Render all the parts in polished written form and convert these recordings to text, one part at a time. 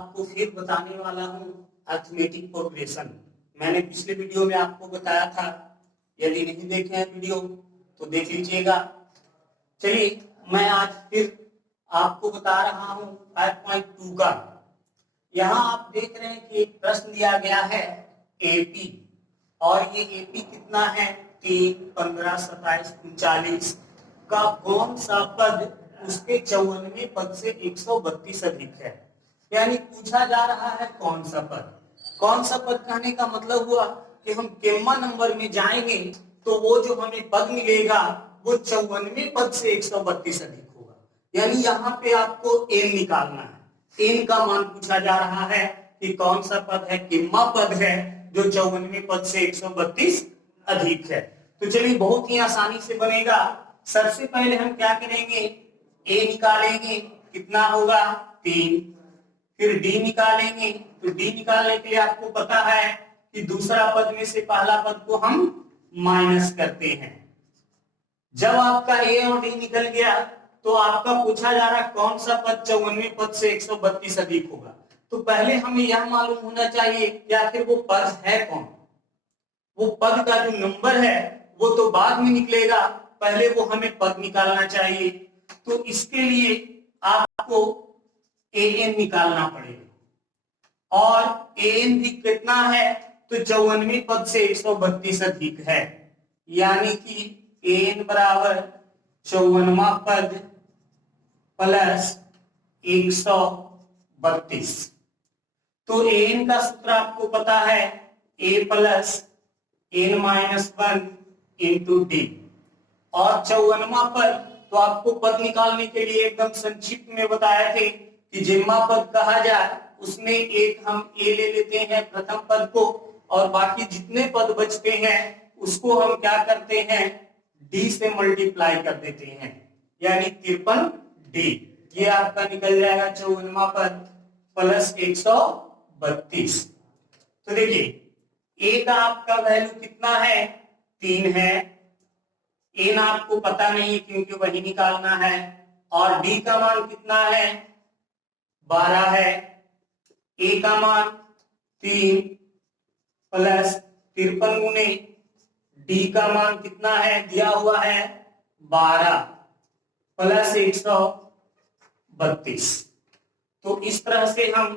आपको फिर बताने वाला हूं अर्थमेटिक प्रोग्रेशन। मैंने पिछले वीडियो में आपको बताया था, यदि नहीं देखे हैं वीडियो तो देख लीजिएगा। चलिए मैं आज फिर आपको बता रहा हूं 5.2 का। यहाँ आप देख रहे हैं कि एक प्रश्न दिया गया है एपी, और ये एपी कितना है 3, 15, 27, 39 का कौन सा पद उसके 54वें पद से 132 अधिक है। यानी पूछा जा रहा है कौन सा पद। कौन सा पद कहने का मतलब हुआ कि हम केम्मा नंबर में जाएंगे तो वो जो हमें पद मिलेगा वो 54वें पद से 132 अधिक होगा। यानी यहाँ पे आपको एन निकालना है। एन का मान पूछा जा रहा है कि कौन सा पद है, केम्मा पद है जो 54वें पद से 132 अधिक है। तो चलिए बहुत ही आसानी से बनेगा। सबसे पहले हम क्या करेंगे, ए निकालेंगे, कितना होगा 3। फिर डी निकालेंगे, तो डी निकालने के लिए आपको पता है कि दूसरा पद में से पहला पद को हम माइनस करते हैं। जब आपका ए और डी निकल गया तो आपका पूछा जा रहा कौन सा पद 54वें पद से 132 अधिक होगा। तो पहले हमें यह मालूम होना चाहिए कि आखिर वो पद है कौन। वो पद का जो नंबर है वो तो बाद में निकलेगा, पहले वो हमें पद निकालना चाहिए। तो इसके लिए आपको एन निकालना पड़ेगा, और एन भी कितना है तो 54वें पद से 132 अधिक है। यानी कि एन बराबर 54वां पद प्लस 132। तो एन का सूत्र आपको पता है A plus N minus 1 into D. और 54वां पद तो आपको पद निकालने के लिए एकदम संक्षिप्त में बताए थे कि जिम्मा पद कहा जाए उसमें एक हम ए ले लेते हैं प्रथम पद को, और बाकी जितने पद बचते हैं उसको हम क्या करते हैं डी से मल्टीप्लाई कर देते हैं, यानी 53 डी। ये आपका निकल जाएगा 54वां पद प्लस 132। तो देखिए ए का आपका वैल्यू कितना है 3 है, एन आपको पता नहीं क्योंकि वही निकालना है, और डी का मान कितना है 12 है। ए का मान 3 प्लस 53 गुने डी का मान कितना है दिया हुआ है 12 प्लस 132। तो इस तरह से हम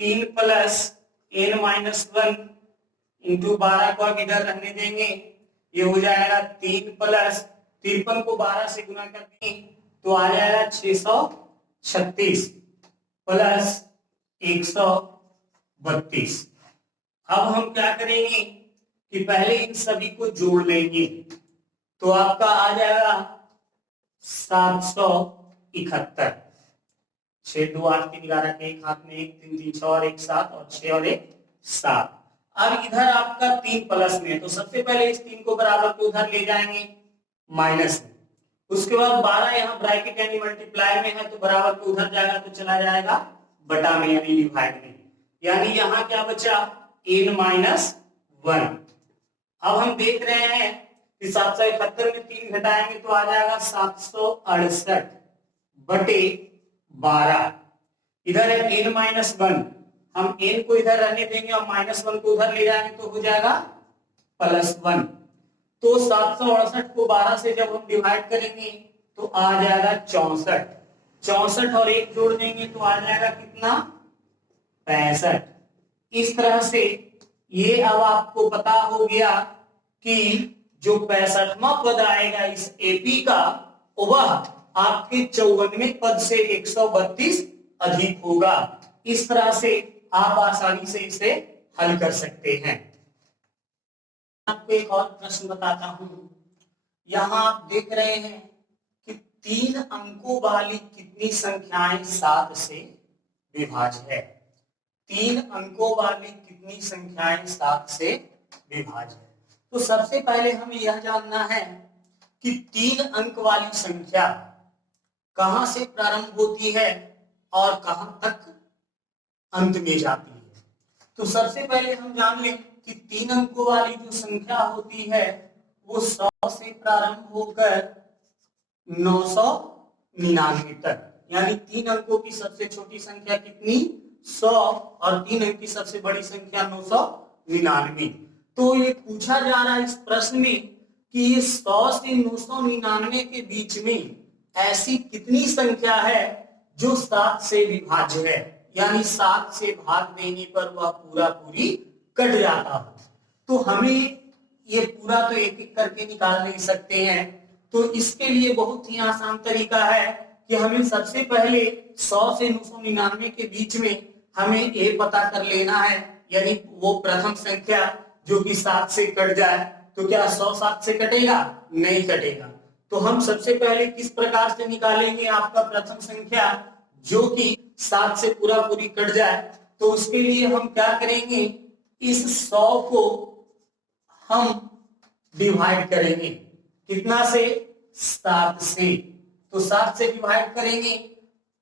3 प्लस एन माइनस 1 इंटू 12 को अब इधर रहने देंगे। ये हो जाएगा 3 प्लस 53 को 12 से गुना कर देंगे तो आ जाएगा 636 प्लस 132। अब हम क्या करेंगे कि पहले इन सभी को जोड़ लेंगे, तो आपका आ जाएगा 771। 6 2 8 3 11 के एक हाथ में 1 3 3 6 और 1 7 और 6 और 1 7। अब इधर आपका 3 प्लस में, तो सबसे पहले इस 3 को बराबर को उधर ले जाएंगे माइनस में। उसके बाद 12 यहाँ ब्रैकेट यानी मल्टीप्लाई में है तो बराबर को उधर जाएगा तो चला जाएगा बटा में यानी डिवाइड में। यानी यहाँ क्या बचा एन माइनस 1। अब हम देख रहे हैं कि 771 में 3 घटाएंगे तो आ जाएगा 768 बटे 12। इधर है एन माइनस 1, हम एन को इधर रहने देंगे और माइनस 1 को उधर ले जाएंगे तो हो जाएगा प्लस 1। तो 768 को 12 से जब हम डिवाइड करेंगे तो आ जाएगा 64। 64 और 1 जोड़ देंगे तो आ जाएगा कितना 65। इस तरह से ये अब आपको पता हो गया कि जो 65वां पद आएगा इस एपी का वह आपके 54वें पद से 132 अधिक होगा। इस तरह से आप आसानी से इसे हल कर सकते हैं। आपको एक और प्रश्न बताता हूं। यहां आप देख रहे हैं कि 3 अंकों वाली कितनी संख्याएं 7 से विभाज्य है। 3 अंकों वाली कितनी संख्याएं 7 से विभाज्य है। तो सबसे पहले हमें यह जानना है कि 3 अंक वाली संख्या कहां से प्रारंभ होती है और कहां तक अंत में जाती है। तो सबसे पहले हम जान लें कि 3 अंकों वाली जो संख्या होती है वो 100 से प्रारंभ होकर 999 तक, यानी 3 अंकों की सबसे छोटी संख्या कितनी 100 और 3 अंक की सबसे बड़ी संख्या 999। तो ये पूछा जा रहा है इस प्रश्न में कि ये 100 से 999 के बीच में ऐसी कितनी संख्या है जो 7 से विभाज्य है, यानी 7 से भाग देने पर वह पूरा पूरी कट जाता हो। तो हमें ये पूरा तो एक एक करके निकाल नहीं सकते हैं, तो इसके लिए बहुत ही आसान तरीका है कि हमें सबसे पहले 100 से 999 के बीच में हमें ये पता कर लेना है, यानी वो प्रथम संख्या जो कि 7 से कट जाए। तो क्या 100 7 से कटेगा? नहीं कटेगा। तो हम सबसे पहले किस प्रकार से निकालेंगे आपका प्रथम संख्या जो कि 7 से पूरा पूरी कट जाए? तो उसके लिए हम क्या करेंगे, इस 100 को हम डिवाइड करेंगे, कितना से? 7 से। तो 7 से डिवाइड करेंगे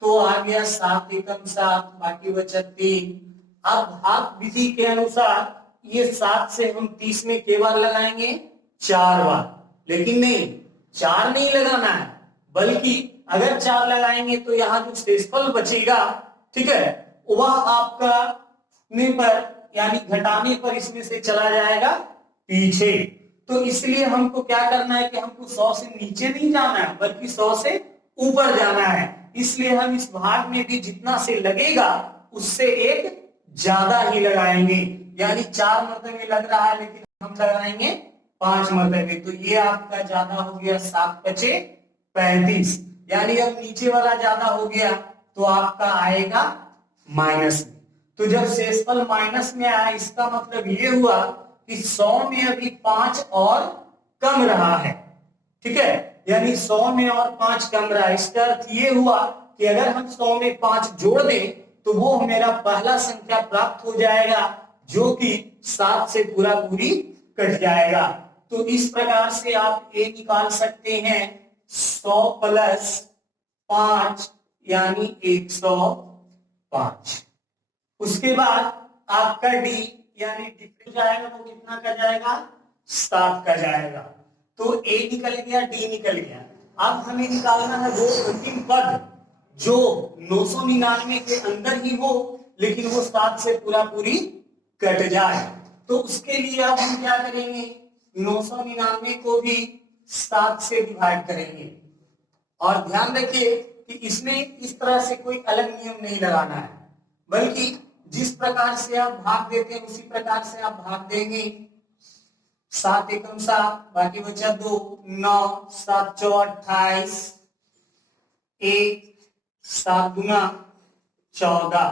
तो आ गया 7 एकम 7, बाकी बचा 3। अब भाग विधि के अनुसार ये 7 से हम 30 में के बार लगाएंगे? 4 बार। लेकिन नहीं, 4 नहीं लगाना है, बल्कि अगर 4 लगाएंगे तो यहाँ जो शेषफल बचेगा, ठीक है, वह आपका ने पर यानी घटाने पर इसमें से चला जाएगा पीछे। तो इसलिए हमको क्या करना है कि हमको 100 से नीचे नहीं जाना है, बल्कि 100 से ऊपर जाना है। इसलिए हम इस भाग में भी जितना से लगेगा उससे एक ज्यादा ही लगाएंगे, यानी 4 मरतबे लग रहा है लेकिन हम लगाएंगे 5 मरतबे। तो ये आपका ज्यादा हो गया, 7 पचे 35, यानी अब नीचे वाला ज्यादा हो गया तो आपका आएगा माइनस में। तो जब शेषफल माइनस में आया इसका मतलब ये हुआ कि 100 में अभी 5 और कम रहा है, ठीक है, यानी 100 में और 5 कम रहा है। इसका अर्थ ये हुआ कि अगर हम 100 में 5 जोड़ दें तो वो मेरा पहला संख्या प्राप्त हो जाएगा जो कि 7 से पूरा पूरी कट जाएगा। तो इस प्रकार से आप ए निकाल सकते हैं 100 प्लस 5 यानी 105। उसके बाद आपका डी यानी डिफरेंस जाएगा, वो कितना का जाएगा? 7 का जाएगा। तो ए निकल गया, डी निकल गया। अब हमें निकालना है वो अंतिम पद जो 999 के अंदर ही हो लेकिन वो 7 से पूरा पूरी कट जाए। तो उसके लिए अब हम क्या करेंगे, 999 को भी 7 से डिवाइड करेंगे। और ध्यान रखिए कि इसमें इस तरह से कोई अलग नियम नहीं लगाना है, बल्कि जिस प्रकार से आप भाग देते हैं उसी प्रकार से आप भाग देंगे। 7 एकम 7, बाकी बचा 2, 9, 7 चौ 28, 1, 7 गुना 14,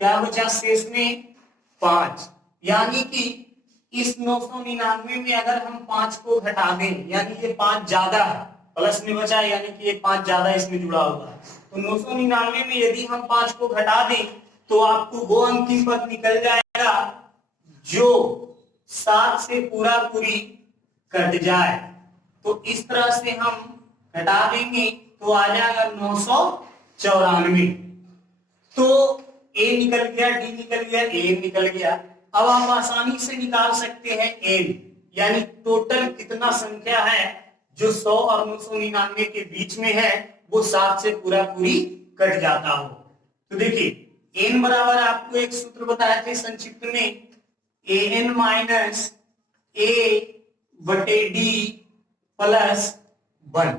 क्या बचा शेष में? 5। यानी कि इस 999 में अगर हम 5 को घटा दें, यानी ये 5 ज्यादा है, प्लस में बचा है, यानी कि ये 5 ज्यादा इसमें जुड़ा हुआ है। तो 999 में यदि हम 5 को घटा दें तो आपको वो अंतिम पद निकल जाएगा जो 7 से पूरा पूरी कट जाए। तो इस तरह से हम घटा देंगे तो आ जाएगा 994। तो ए निकल गया, डी निकल गया, ए निकल गया। अब आप आसानी से निकाल सकते हैं एन, यानी टोटल कितना संख्या है जो 100 और 999 के बीच में है वो 7 से पूरा पूरी कट जाता हो। तो देखिए एन बराबर आपको एक सूत्र बताए थे संक्षिप्त में, ए एन माइनस ए बटे डी प्लस 1।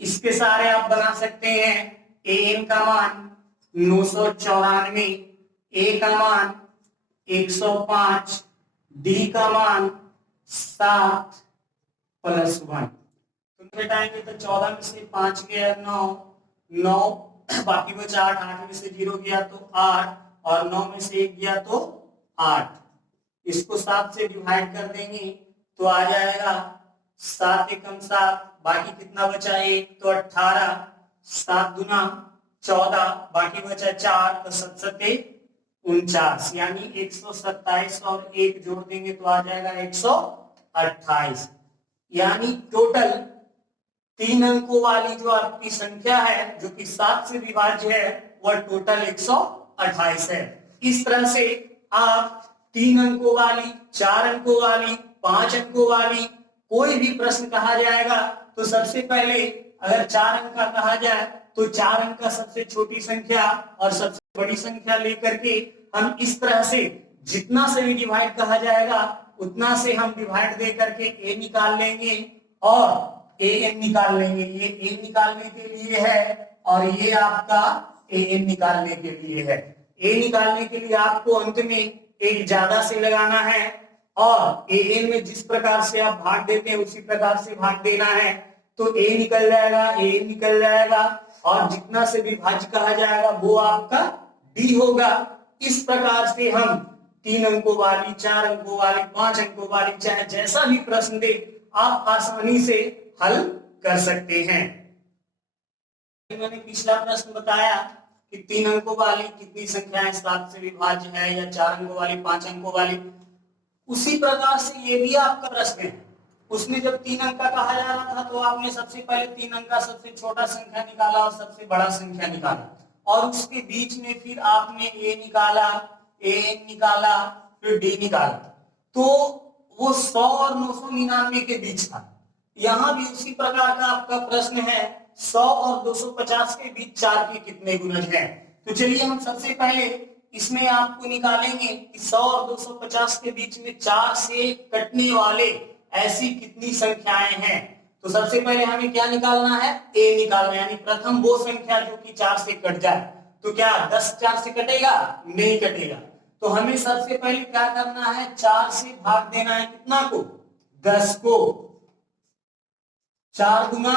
इसके सारे आप बना सकते हैं। ए एन का मान 994, ए का मान 105, डी का मान 7 प्लस 1। तो घटाएंगे तो 14 में से 5 गया 9, बाकी बचा 8, 8 में से 0 गया तो 8 और 9 में से 1 गया तो 8। इसको 7 से डिवाइड कर देंगे तो आ जाएगा 7 एकम 7, बाकी कितना बचा 1 तो 18, 7 गुना 14, बाकी बचा 4 तो 7 सत्ते 49, यानी 127 और 1 जोड़ देंगे तो आ जाएगा 128। यानी टोटल 3 अंकों वाली जो आपकी संख्या है जो कि 7 से विभाज्य है वह टोटल 128 है। इस तरह से आप 3 अंकों वाली, 4 अंकों वाली, 5 अंकों वाली कोई भी प्रश्न कहा जाएगा तो सबसे पहले अगर 4 अंक का कहा जाए तो 4 अंक का सबसे छोटी संख्या और सबसे बड़ी संख्या लेकर के हम इस तरह से जितना से भी डिवाइड कहा जाएगा उतना से हम डिवाइड दे करके ए निकाल लेंगे और ए एन निकाल लेंगे। ये ए निकालने के लिए है और ये आपका ए एन निकालने के लिए है। ए निकालने के लिए आपको अंत में एक ज्यादा से लगाना है और ए एन में जिस प्रकार से आप भाग देते हैं उसी प्रकार से भाग देना है। तो ए निकल जाएगा, ए निकल जाएगा और जितना से विभाज्य कहा जाएगा वो आपका डी होगा। इस प्रकार से हम 3 अंकों वाली, 4 अंकों वाली, 5 अंकों वाली, चाहे जैसा भी प्रश्न दे आप आसानी से हल कर सकते हैं। मैंने पिछला प्रश्न बताया कि 3 अंकों वाली कितनी संख्याएं 7 से विभाज्य है या 4 अंकों वाली, 5 अंकों वाली। उसी प्रकार से ये भी आपका प्रश्न है। उसमें जब 3 अंक का कहा जा रहा था तो आपने सबसे पहले 3 अंक का सबसे छोटा संख्या निकाला और सबसे बड़ा संख्या निकाला और उसके बीच में फिर आपने ए निकाला, ए एन निकाला, फिर डी निकाला। तो वो 100 और 999 के बीच था। यहाँ भी उसी प्रकार का आपका प्रश्न है, 100 और 250 के बीच 4 के कितने गुणज हैं। तो चलिए हम सबसे पहले इसमें आपको निकालेंगे कि 100 और 250 के बीच में 4 से कटने वाले ऐसी कितनी संख्याएं हैं। तो सबसे पहले हमें क्या निकालना है, ए निकालना है, यानी प्रथम वो संख्या जो कि 4 से कट जाए। तो क्या 10 4 से कटेगा? नहीं कटेगा। तो हमें सबसे पहले क्या करना है, 4 से भाग देना है कितना को, 10 को। 4 गुना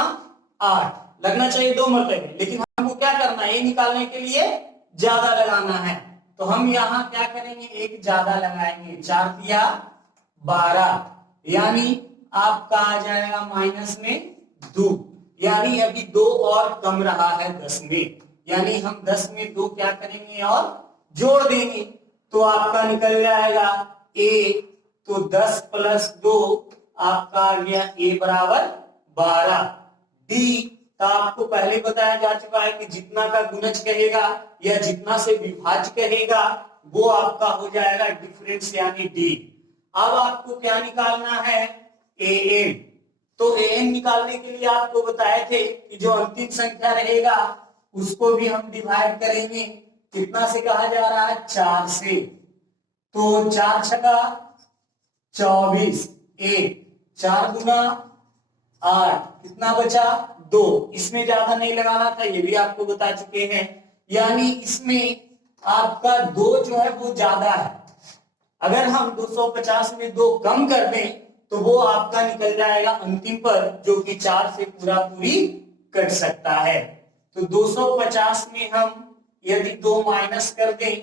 8 लगना चाहिए 2 मरतबे, लेकिन हमको क्या करना है, ए निकालने के लिए ज्यादा लगाना है। तो हम यहाँ क्या करेंगे, एक ज्यादा लगाएंगे, 4 दिया 12, यानी आपका आ जाएगा माइनस में 2, यानी अभी 2 और कम रहा है 10 में, यानी हम 10 में 2 क्या करेंगे और जोड़ देंगे। तो आपका निकल जाएगा ए, तो 10 प्लस 2 आपका आ गया ए बराबर 12। डी तो आपको पहले बताया जा चुका है कि जितना का गुणज कहेगा या जितना से विभाज्य कहेगा वो आपका हो जाएगा डिफरेंस यानी डी। अब आपको क्या निकालना है, ए एन। तो ए एन निकालने के लिए आपको बताए थे कि जो अंतिम संख्या रहेगा उसको भी हम डिवाइड करेंगे। कितना से कहा जा रहा है, 4 से। तो 4 छका 24, 4 गुना 8, कितना बचा 2। इसमें ज्यादा नहीं लगाना था, ये भी आपको बता चुके हैं। यानी इसमें आपका 2 जो है वो ज्यादा है। अगर हम 250 में 2 कम कर दें तो वो आपका निकल जाएगा अंतिम पर, जो कि 4 से पूरा पूरी कट सकता है। तो 250 में हम यदि 2 माइनस कर दें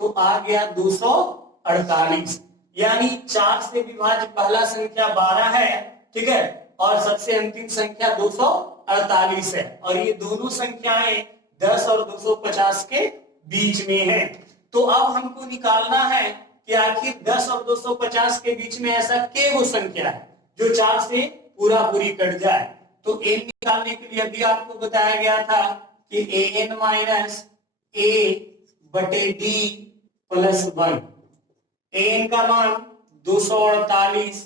तो आ गया 248, यानी 4 से विभाज्य पहला संख्या 12 है, ठीक है, और सबसे अंतिम संख्या 248 है, और ये दोनों संख्याएं 10 और 250 के बीच में है। तो अब हमको निकालना है कि आखिर 10 और 250 के बीच में ऐसा के वो संख्या है जो 4 से पूरा पूरी कट जाए। तो एन निकालने के लिए अभी आपको बताया गया था कि ए एन माइनस ए बटे डी प्लस 1। ए एन का मान 248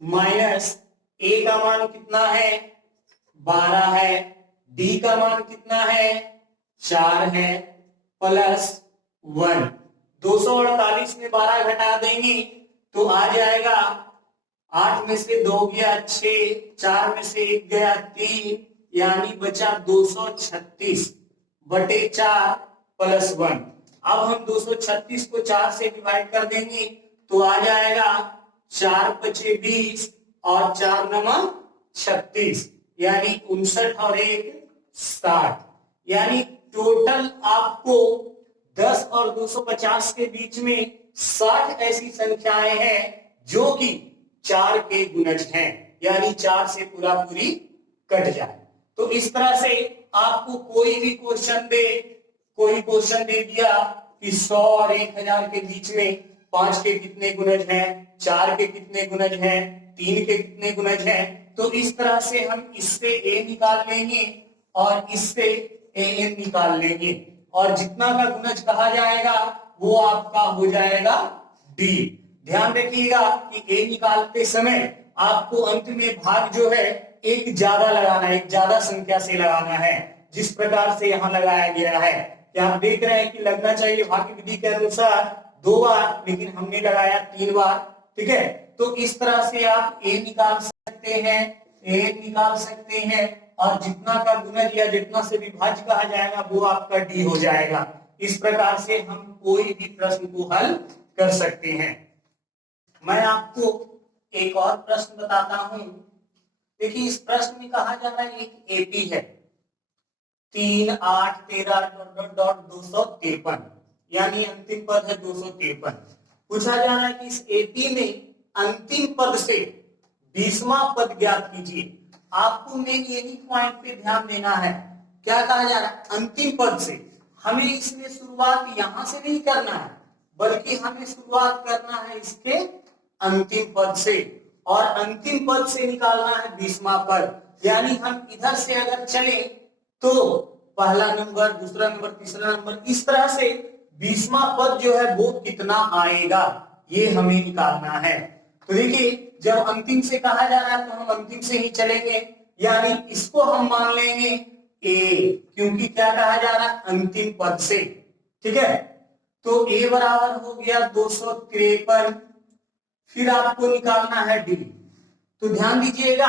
माइनस ए का मान कितना है, 12 है, डी का मान कितना है, 4 है, प्लस 1। 248 में 12 घटा देंगे तो आ जाएगा 8 में से 2 गया 6, 4 में से 1 गया 3, यानी बचा 236 बटे 4 प्लस 1। अब हम 236 को 4 से डिवाइड कर देंगे तो आ जाएगा 4 पचे 20 और 4 नमा 36, यानी 59 और 1 60। यानी टोटल आपको 10 और 250 के बीच में 60 ऐसी संख्याएं हैं जो कि 4 के गुणज हैं, यानी 4 से पूरा पूरी कट जाए। तो इस तरह से आपको कोई भी क्वेश्चन दे, कोई क्वेश्चन दे दिया कि 100 और 1000 के बीच में 5 के कितने गुणज हैं, 4 के कितने गुणज हैं, 3 के कितने गुणज हैं, तो इस तरह से हम इससे ए निकाल लेंगे और इससे ए एन निकाल लेंगे, और जितना का गुणज कहा जाएगा वो आपका हो जाएगा डी। ध्यान रखिएगा कि ए निकालते समय आपको अंत में भाग जो है एक ज्यादा लगाना है, एक ज्यादा संख्या से लगाना है, जिस प्रकार से यहाँ लगाया गया है। कि आप देख रहे हैं कि लगना चाहिए भाग्य विधि के अनुसार 2 बार, लेकिन हमने लगाया 3 बार। ठीक है, तो इस तरह से आप a निकाल सकते हैं, a निकाल सकते हैं, और जितना का गुणज या जितना से विभाज्य कहा जाएगा वो आपका d हो जाएगा। इस प्रकार से हम कोई भी प्रश्न को हल कर सकते हैं। मैं आपको एक और प्रश्न बताता हूं। देखिए, इस प्रश्न में कहा जा रहा है एक एपी है 3, 8, 13 253, यानी अंतिम पद है 253। पूछा जा रहा है कि इस एपी में अंतिम पद से 20वां पद ज्ञात कीजिए। आपको मेन यही पॉइंट पे ध्यान देना है। क्या कहा जा रहा है? अंतिम पद से। हमें इसमें शुरुआत यहां से नहीं करना है, बल्कि हमें शुरुआत करना है इसके अंतिम पद से, और अंतिम पद से निकालना है 20वां पद। यानी हम इधर से अगर चले तो पहला नंबर, दूसरा नंबर, तीसरा नंबर, इस तरह से 20वां पद जो है वो कितना आएगा, ये हमें निकालना है। तो देखिए, जब अंतिम से कहा जा रहा है तो हम अंतिम से ही चलेंगे, यानी इसको हम मान लेंगे ए, क्योंकि क्या कहा जा रहा है? अंतिम पद से। ठीक है, तो ए बराबर हो गया 253। फिर आपको निकालना है डी। तो ध्यान दीजिएगा,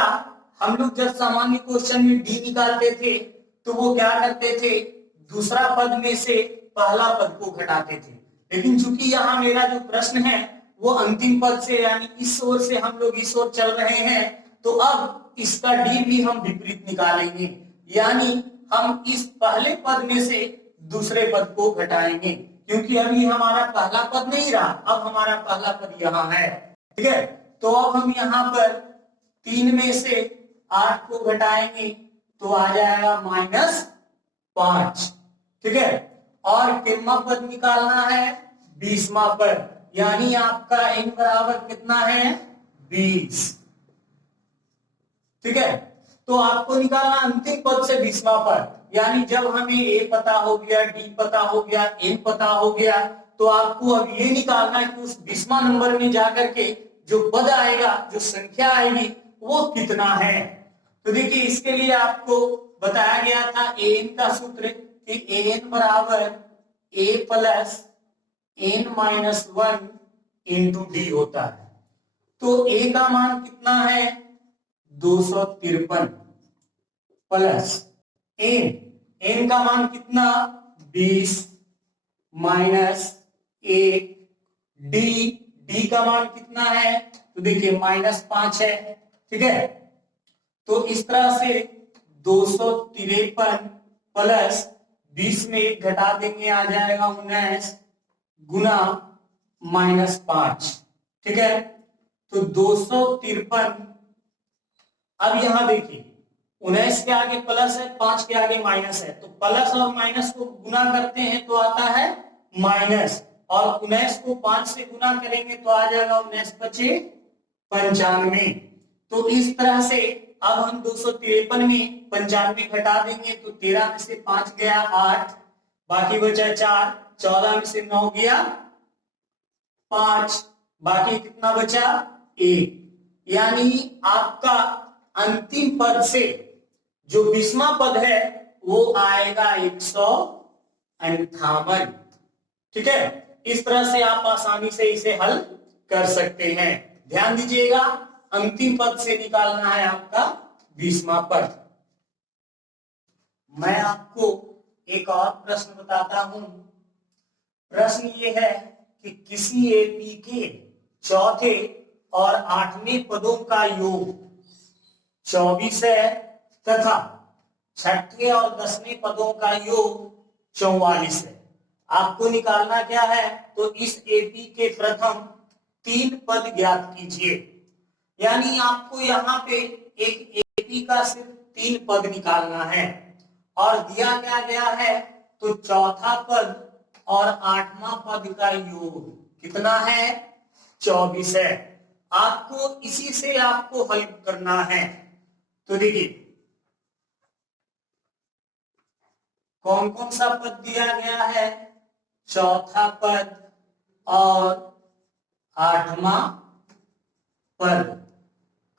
हम लोग जब सामान्य क्वेश्चन में डी निकालते थे तो वो क्या करते थे? दूसरा पद में से पहला पद को घटाते थे। लेकिन चूंकि यहाँ मेरा जो प्रश्न है वो अंतिम पद से, यानी इस ओर से हम लोग इस ओर चल रहे हैं, तो अब इसका डी भी हम विपरीत निकालेंगे, यानी हम इस पहले पद में से दूसरे पद को घटाएंगे, क्योंकि अभी हमारा पहला पद नहीं रहा, अब हमारा पहला पद यहाँ है। ठीक है, तो अब हम यहाँ पर 3 में से 8 को घटाएंगे तो आ जाएगा -5। ठीक है, और कितना पद निकालना है? 20वां पद, यानी आपका n बराबर कितना है? 20। ठीक है, तो आपको निकालना अंतिम पद से 20वां पद, यानी जब हमें a पता हो गया, d पता हो गया, n पता हो गया, तो आपको अब ये निकालना है कि उस 20वां नंबर में जाकर के जो पद आएगा, जो संख्या आएगी, वो कितना है। तो देखिए, इसके लिए आपको बताया गया था an का सूत्र कि an बराबर a plus n-1 into D होता है। तो a का मान कितना है? 253 प्लस n का मान कितना? 20 माइनस 1, डी का मान कितना है? तो देखिए -5 है। ठीक है, तो इस तरह से 253 प्लस 20 में 1 घटा देंगे, आ जाएगा 19 गुना -5। ठीक है, तो 253। अब यहां देखिए, 19 के आगे प्लस है, 5 के आगे माइनस है, तो प्लस और माइनस को गुना करते हैं तो आता है माइनस, और 19 को 5 से गुना करेंगे तो आ जाएगा 19 पचे 95। तो इस तरह से अब हम 253 में 95 घटा देंगे तो 13 में से 5 गया 8, बाकी बचा 4, 14 में से 9 गया 5, बाकी कितना बचा? 1। यानी आपका अंतिम पद से जो 20वां पद है वो आएगा 158। ठीक है, इस तरह से आप आसानी से इसे हल कर सकते हैं। ध्यान दीजिएगा, अंतिम पद से निकालना है आपका 20वां पद। मैं आपको एक और प्रश्न बताता हूं। प्रश्न ये है कि किसी एपी के चौथे और 8वें पदों का योग 24 है तथा छठे और 10वें पदों का योग 44 है। आपको निकालना क्या है? तो इस एपी के प्रथम 3 पद ज्ञात कीजिए। यानी आपको यहाँ पे एक एपी का सिर्फ 3 पद निकालना है, और दिया क्या गया है? तो चौथा पद और 8वां पद का योग कितना है? 24 है। आपको इसी से आपको हल करना है। तो देखिए, कौन कौन सा पद दिया गया है? चौथा पद और 8वां पद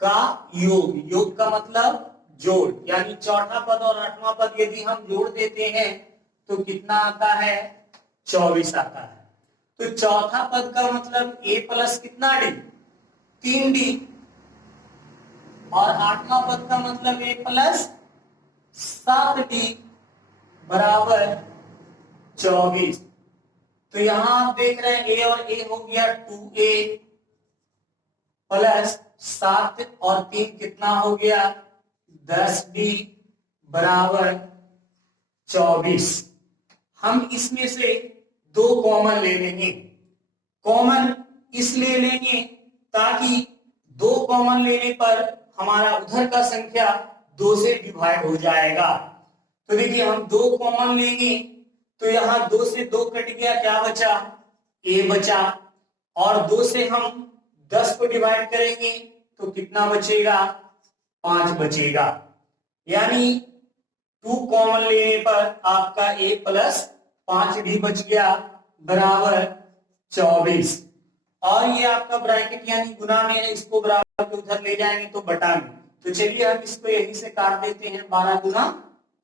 का योग। योग का मतलब जोड़, यानी चौथा पद और 8वां पद यदि हम जोड़ देते हैं तो कितना आता है 24 आता है। तो चौथा पद का मतलब a प्लस कितना डी 3d, और आठवां पद का मतलब a प्लस 7d बराबर 24। तो यहां आप देख रहे हैं a और a हो गया 2a प्लस 7 और 3 कितना हो गया 10d बराबर 24। हम इसमें से दो कॉमन ले लेंगे। कॉमन इसलिए लेंगे ताकि दो कॉमन लेने पर हमारा उधर का संख्या 2 से डिवाइड हो जाएगा। तो देखिए हम दो कॉमन लेंगे तो यहां 2 से 2 कट गया, क्या बचा a बचा, और 2 से हम 10 को डिवाइड करेंगे तो कितना बचेगा 5 बचेगा। यानी 2 कॉमन लेने पर आपका a प्लस 5d बच गया बराबर 24। और ये आपका ब्रैकेट यानी गुना में है, इसको बराबर के उधर ले जाएंगे तो बटा में। तो चलिए हम इसको यहीं से काट देते हैं, 12 गुना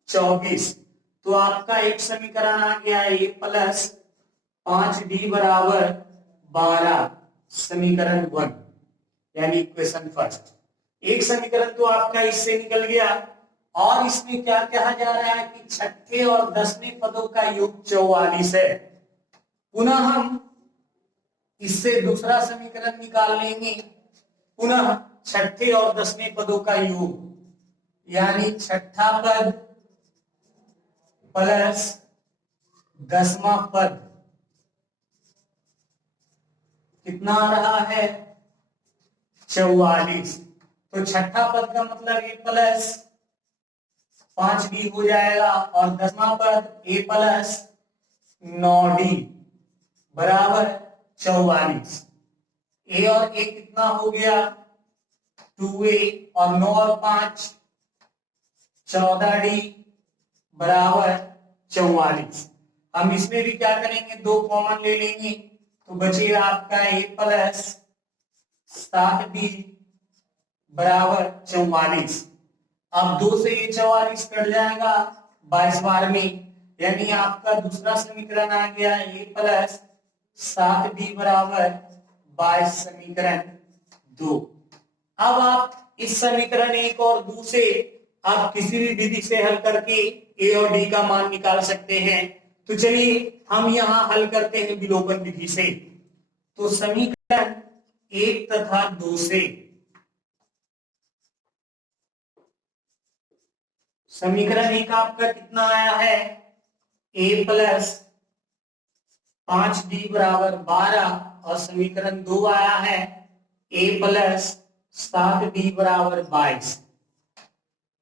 24। तो आपका एक समीकरण आ गया a प्लस 5d बराबर 12, समीकरण 1 यानी इक्वेशन फर्स्ट। एक समीकरण तो आपका इससे निकल गया। और इसमें क्या कहा जा रहा है कि छठे और 10वें पदों का योग 44 है। पुनः हम इससे दूसरा समीकरण निकाल लेंगे, पुनः छठे और 10वें पदों का योग यानी छठा पद प्लस 10वां पद कितना आ रहा है 44। तो छठा पद का मतलब a प्लस 5d हो जाएगा, और 10वां पद a प्लस 9d बराबर 44। a और a कितना हो गया 2a, और 9 और 5 14d बराबर 44। हम इसमें भी क्या करेंगे, दो कॉमन ले लेंगे तो बचेगा आपका a प्लस 7d बराबर 44। अब 2 से ये 44 कट जाएगा 22 बार में, यानी आपका दूसरा समीकरण आ गया a प्लस 7d बराबर 22, समीकरण 2। अब आप इस समीकरण 1 और 2 से आप किसी भी विधि से हल करके a और d का मान निकाल सकते हैं। तो चलिए हम यहां हल करते हैं विलोपन विधि से। तो समीकरण 1 तथा 2 से समीकरण 1 आपका कितना आया है a प्लस 5d बराबर 12, और समीकरण 2 आया है a प्लस 7d बराबर 22।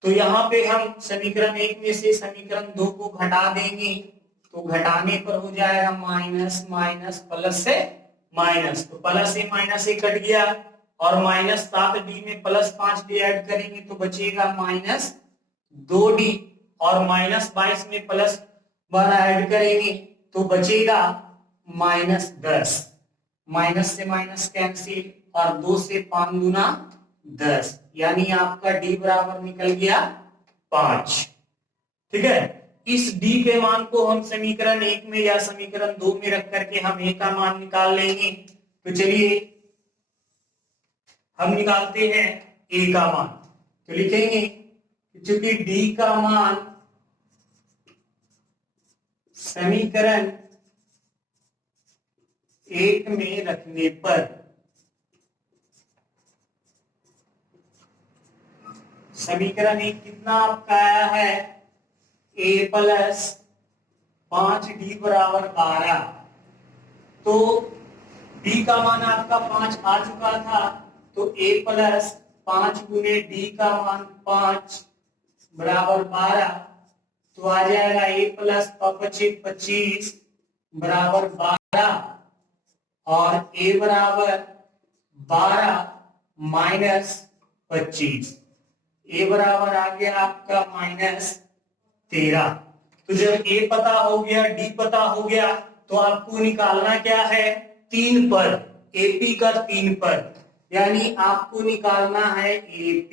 तो यहाँ पे हम समीकरण 1 में से समीकरण 2 को घटा देंगे, तो घटाने पर हो जाएगा माइनस माइनस प्लस से माइनस, तो प्लस ए माइनस ए कट गया, और माइनस 7d में प्लस 5d ऐड करेंगे तो बचेगा माइनस 2d, और माइनस 22 में प्लस 12 ऐड करेंगे तो बचेगा माइनस 10। माइनस से माइनस कैंसिल, और 2 से 5 गुना 10, यानी आपका d बराबर निकल गया 5। ठीक है, इस d के मान को हम समीकरण 1 में या समीकरण 2 में रख करके हम a का मान निकाल लेंगे। तो चलिए हम निकालते हैं a का मान। तो लिखेंगे क्योंकि d का मान समीकरण 1 में रखने पर समीकरण 1 कितना आपका आया है a प्लस 5d बराबर 12। तो d का मान आपका 5 आ चुका था, तो a प्लस 5 गुने d का मान 5 बराबर 12, तो आ जाएगा a प्लस 25 बराबर 12, और a बराबर 12 माइनस 25, a बराबर आ गया आपका माइनस 13। तो जब a पता हो गया d पता हो गया तो आपको निकालना क्या है 3 पद, ap का 3 पद, यानी आपको निकालना है ap।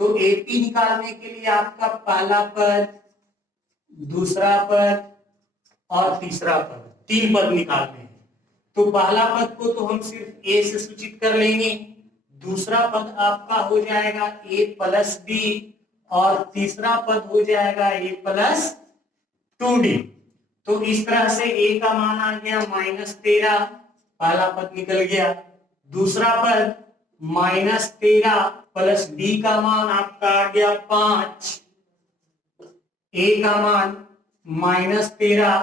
तो ap निकालने के लिए आपका पहला पद दूसरा पद और तीसरा पद, 3 पद निकालने हैं। तो पहला पद को तो हम सिर्फ ए से सूचित कर लेंगे, दूसरा पद आपका हो जाएगा ए प्लस बी और तीसरा पद हो जाएगा ए प्लस 2d। तो इस तरह से ए का मान आ गया -13, पहला पद निकल गया। दूसरा पद -13 प्लस डी का मान आपका आ गया 5, ए का मान -13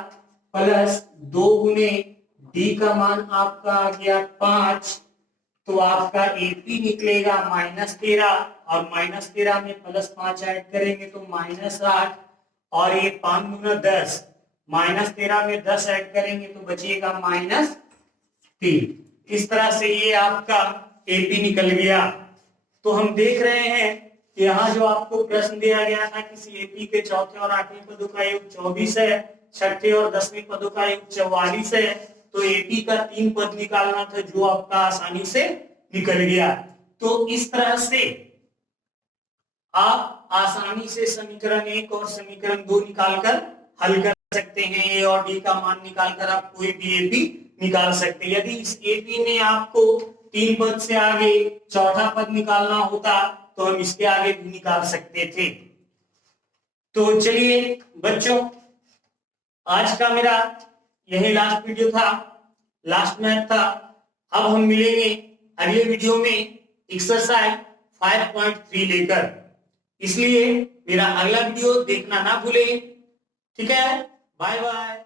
प्लस 2 गुने डी का मान आपका आ गया 5। तो आपका एपी निकलेगा -13 और -13 में +5 ऐड करेंगे तो -8 और ये 5 गुना 10, -13 में 10 ऐड करेंगे तो बचिएगा -3। इस तरह से ये आपका एपी निकल गया। तो हम देख रहे हैं कि यहाँ जो आपको प्रश्न दिया गया था किसी एपी के चौथे और आठवें पदों का योग 24 है, छठे और 10वें पदों का योग 44 है। तो एपी का 3 पद निकालना था जो आपका आसानी से निकल गया। तो इस तरह से आप आसानी से समीकरण 1 और समीकरण 2 निकालकर हल कर सकते हैं। ए और डी का मान निकालकर आप कोई भी एपी निकाल सकते हैं। यदि इस एपी में आपको 3 पद से आगे चौथा पद निकालना होता तो हम इसके आगे भी निकाल सकते थे। तो चलिए बच्चों, आज का मेरा यही लास्ट वीडियो था, लास्ट मैथ था। अब हम मिलेंगे अगले वीडियो में एक्सरसाइज 5.3 लेकर, इसलिए मेरा अगला वीडियो देखना ना भूलें। ठीक है, बाय बाय।